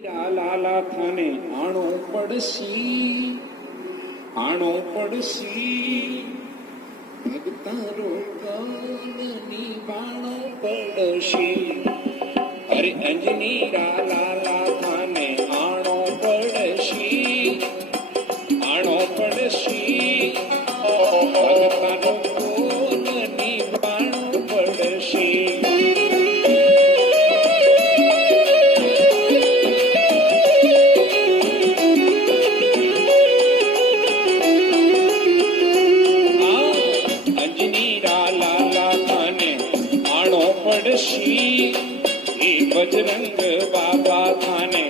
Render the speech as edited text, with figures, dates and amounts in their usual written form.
લાલા થાને આણો પડસી ભગતારો કાનની બાણો પડશી અરે અંજની લાલા થાને આણો પડશી ભગતારો કાનની બાણો પડશી પડશી એ બજરંગ બાબા થાને